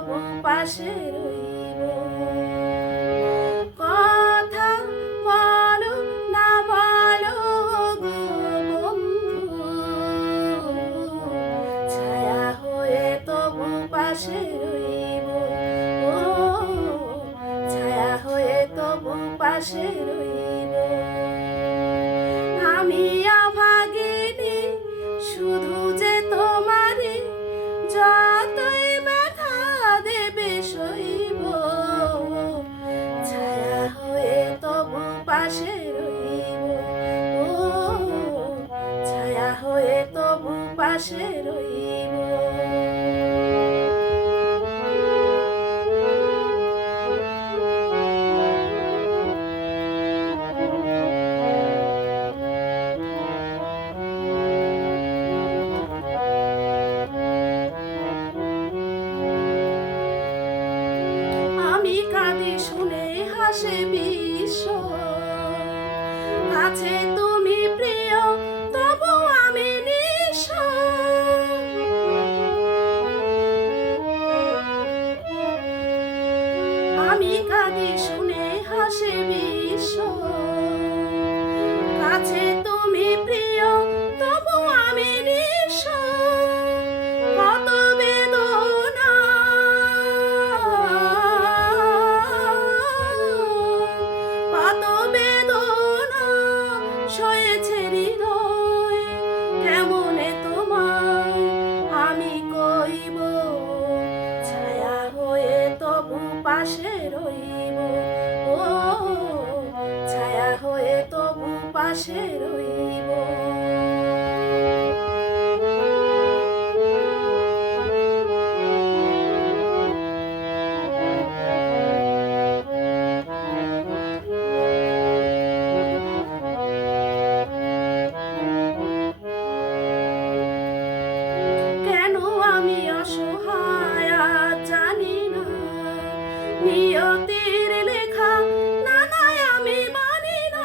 তবু পাশে রইব। কথা বলো না বলো গো বন্ধু, ছায়া হয়ে তবু পাশে রইব। ও ছায়া হয়ে তবু পাশে রইব। আমি অভাগিনী শুধু যে তোমারে, যতই ব্যথা দেবে সইব। ছায়া হয়ে তবু পাশে রইব। ও ছায়া হয়ে তবু পাশে রইব। আমি কাঁদি শুনে হাসে বিশ্ব, কাছে তুমি প্রিয় তবু আমি নিঃস্ব। আমি কাঁদি শুনে হাসে বিশ্ব, কাছে তুমি প্রিয় তবু আমি নিঃস্ব। কত বেদনা কত বেদনা সয়েছে হৃদয়, কেমনে তোমায় আমি কইব। ছায়া হয়ে তবু পাশে রইব। ও ছায়া হয়ে তবু পাশে রইব। কেন আমি অসহায় আজ জানি না, নিয়তির লেখা নানায় আমি মানি না।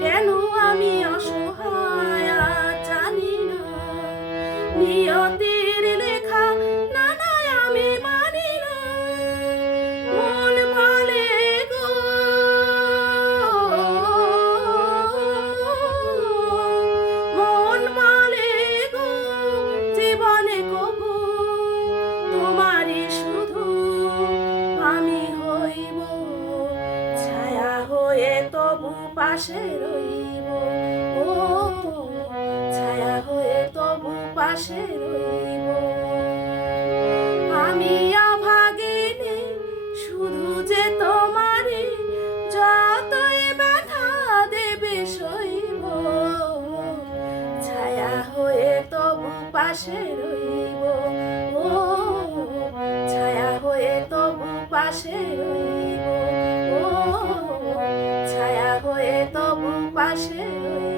কেন আমি অসহায় আজ জানি না, নিয়তির লেখা নানায় আমি মানি না। মন বলে গো মন বলে গো জীবনে কবু তোমারই শুধু আমি হইব। ছায়া হয়ে তবু পাশে রইব। ও ছায়া হয়ে তবু পাশে রইব। আমি অভাগিনী শুধু যে তোমারে, যতই ব্যথা দেবে সইব। ছায়া হয়ে তবু পাশে রইব। ও ছায়া হয়ে তবু পাশে রইব। ও ছায়া হয়ে তবু পাশে রইব।